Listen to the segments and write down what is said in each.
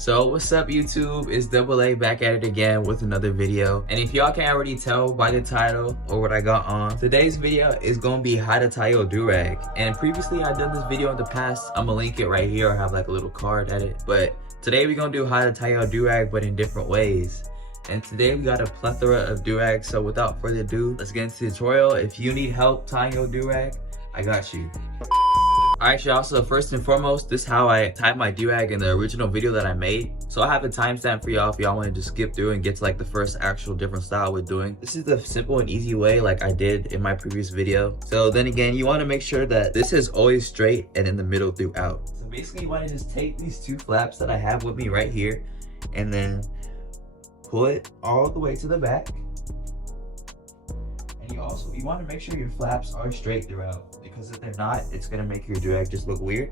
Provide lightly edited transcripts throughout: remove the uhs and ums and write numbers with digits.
So what's up YouTube, it's Double A back at it again with another video. And if y'all can't already tell by the title or what I got on, today's video is gonna be how to tie your durag. And previously I've done this video in the past. I'm gonna link it right here. I have like a little card at it. But today we're gonna do how to tie your durag but in different ways. And today we got a plethora of durags, so without further ado, let's get into the tutorial. If you need help tying your durag, I got you. Alright y'all, so first and foremost, this is how I tied my durag in the original video that I made. So I have a timestamp for y'all if y'all want to just skip through and get to like the first actual different style we're doing. This is the simple and easy way like I did in my previous video. So then again, you want to make sure that this is always straight and in the middle throughout. So basically you want to just take these two flaps that I have with me right here and then pull it all the way to the back. You want to make sure your flaps are straight throughout, because if they're not, it's going to make your durag just look weird.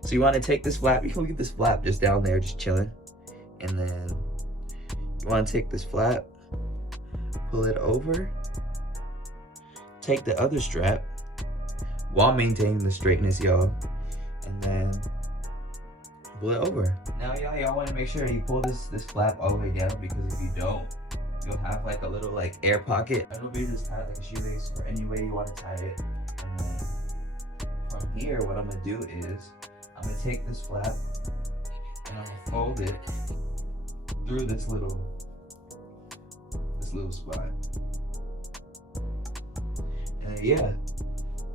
So you want to take this flap, you can leave this flap just down there just chilling, and then you want to take this flap, pull it over, take the other strap while maintaining the straightness, y'all, and then pull it over. Now y'all want to make sure you pull this flap all the way down, because if you don't, you'll have like a little like air pocket. I don't know if you just tie it like a shoelace or any way you want to tie it. And then from here, what I'm gonna do is I'm gonna take this flap and I'm gonna fold it through this little spot. And yeah,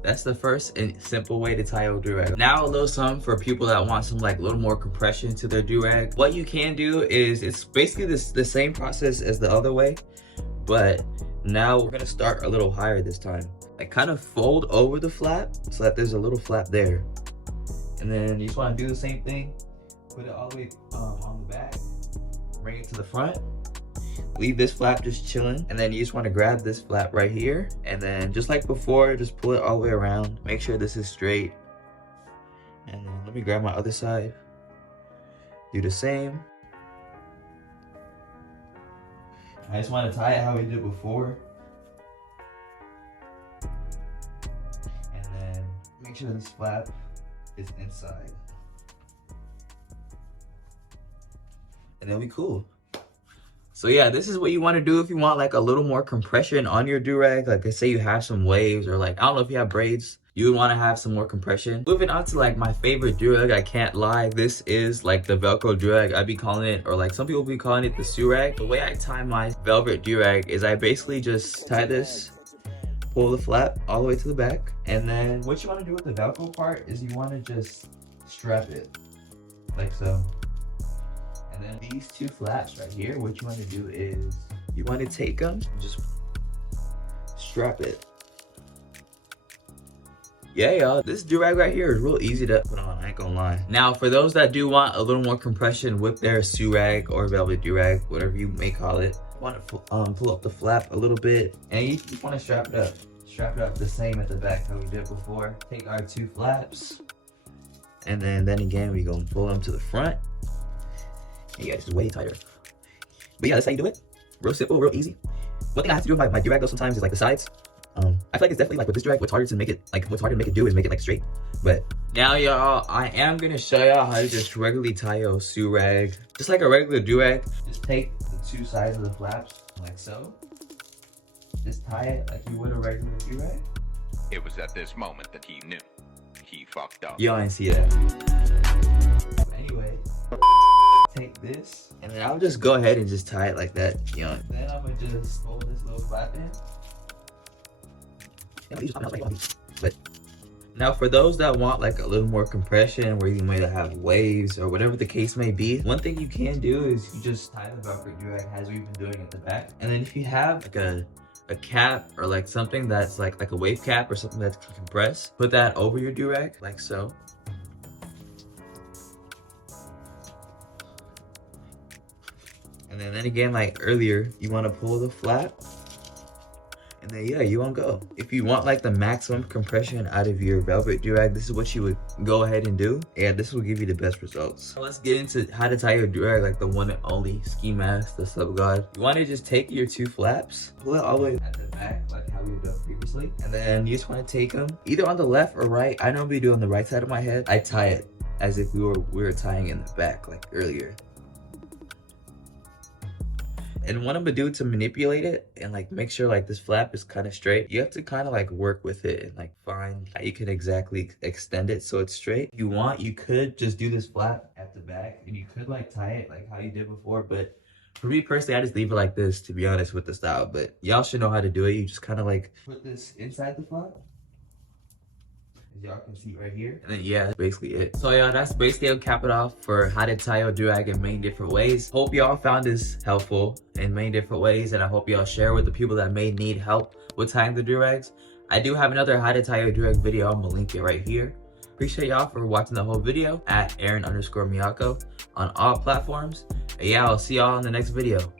that's the first and simple way to tie your durag. Now a little something for people that want some like little more compression to their durag. What you can do is, it's basically the same process as the other way, but now we're gonna start a little higher this time. Like kind of fold over the flap so that there's a little flap there. And then you just wanna do the same thing. Put it all the way on the back, bring it to the front. Leave this flap just chilling, and then you just want to grab this flap right here, and then just like before, just pull it all the way around. Make sure this is straight, and then let me grab my other side. Do the same. I just want to tie it how we did before, and then make sure this flap is inside, and then we cool. So yeah, this is what you want to do if you want like a little more compression on your durag. Like let's say you have some waves, or like I don't know if you have braids, you would want to have some more compression. Moving on to like my favorite durag, I can't lie, this is like the Velcro durag. I'd be calling it, or like some people be calling it the surag. The way I tie my velvet durag is I basically just tie this, pull the flap all the way to the back, and then what you want to do with the Velcro part is you want to just strap it like so. And then these two flaps right here, what you want to do is you want to take them, just strap it. Yeah, y'all, this durag right here is real easy to put on, I ain't gonna lie. Now, for those that do want a little more compression with their surag or velvet durag, whatever you may call it, want to pull up the flap a little bit, and you just want to strap it up. Strap it up the same at the back how we did before. Take our two flaps, and then again, we gonna pull them to the front. Yeah, this is way tighter. But yeah, that's how you do it. Real simple, real easy. One thing I have to do with my durag though sometimes is like the sides. I feel like it's definitely like with this durag, what's harder to make it do is make it like straight. But now y'all, I am gonna show y'all how to just regularly tie your surag. Just like a regular durag. Just take the two sides of the flaps, like so. Just tie it like you would a regular durag. It was at this moment that he knew. He fucked up. Y'all ain't see that. But anyway, take this, and then I'll just go ahead and just tie it like that, you know. Then I'm gonna just fold this little flap in. But now for those that want like a little more compression, where you might have waves or whatever the case may be, one thing you can do is you just tie the Velcro durag as we've been doing at the back. And then if you have like a cap or like something that's like a wave cap or something that's compressed, put that over your durag like so. And then again, like earlier, you want to pull the flap, and then yeah, you won't go. If you want like the maximum compression out of your velvet durag, this is what you would go ahead and do. Yeah, this will give you the best results. So let's get into how to tie your durag like the one and only ski mask, the sub god. You want to just take your two flaps, pull it all the way at the back like how we've done previously, and then you just want to take them either on the left or right. I normally do on the right side of my head. I tie it as if we were tying in the back like earlier. And what I'm gonna do to manipulate it and like make sure like this flap is kind of straight, you have to kind of like work with it and like find how you can exactly extend it so it's straight. If you want, you could just do this flap at the back and you could like tie it like how you did before, but for me personally, I just leave it like this, to be honest, with the style. But y'all should know how to do it. You just kind of like put this inside the flap, as y'all can see right here. And then yeah, that's basically it. So y'all, that's basically a cap it off for how to tie your durag in many different ways. Hope y'all found this helpful in many different ways, and I hope y'all share with the people that may need help with tying the durags. I do have another how to tie your durag video. I'm gonna link it right here. Appreciate y'all for watching the whole video at Aaron_Miyako on all platforms. And yeah, I'll see y'all in the next video.